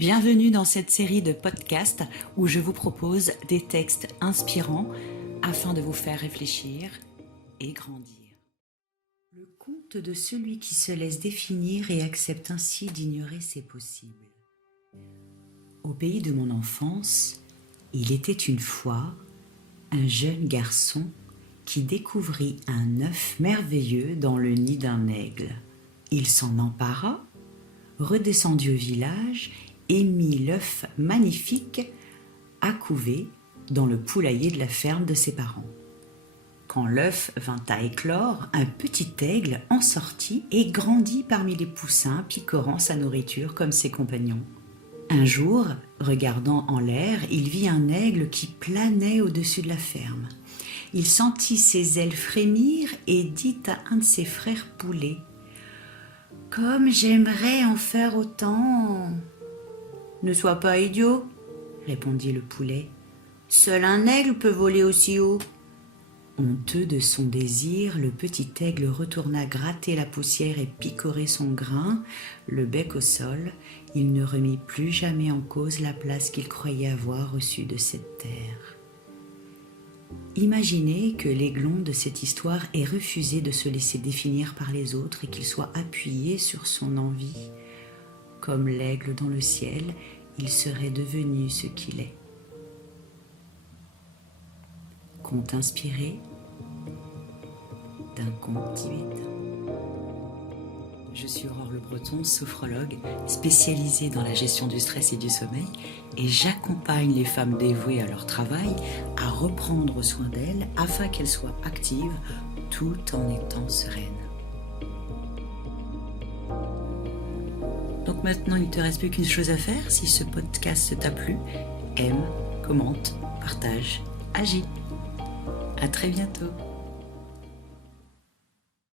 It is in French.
Bienvenue dans cette série de podcasts où je vous propose des textes inspirants afin de vous faire réfléchir et grandir. Le conte de celui qui se laisse définir et accepte ainsi d'ignorer ses possibles. Au pays de mon enfance, il était une fois un jeune garçon qui découvrit un œuf merveilleux dans le nid d'un aigle. Il s'en empara, redescendit au village et mit l'œuf magnifique à couver dans le poulailler de la ferme de ses parents. Quand l'œuf vint à éclore, un petit aigle en sortit et grandit parmi les poussins, picorant sa nourriture comme ses compagnons. Un jour, regardant en l'air, il vit un aigle qui planait au-dessus de la ferme. Il sentit ses ailes frémir et dit à un de ses frères poulets : « Comme j'aimerais en faire autant !»« Ne sois pas idiot, » répondit le poulet. « Seul un aigle peut voler aussi haut. » Honteux de son désir, le petit aigle retourna gratter la poussière et picorer son grain, le bec au sol. Il ne remit plus jamais en cause la place qu'il croyait avoir reçue de cette terre. Imaginez que l'aiglon de cette histoire ait refusé de se laisser définir par les autres et qu'il soit appuyé sur son envie. Comme l'aigle dans le ciel, il serait devenu ce qu'il est. Conte inspiré d'un conte tibétain. Je suis Aurore Le Breton, sophrologue spécialisée dans la gestion du stress et du sommeil, et j'accompagne les femmes dévouées à leur travail à reprendre soin d'elles afin qu'elles soient actives tout en étant sereines. Donc maintenant, il ne te reste plus qu'une chose à faire. Si ce podcast t'a plu, aime, commente, partage, agis. À très bientôt.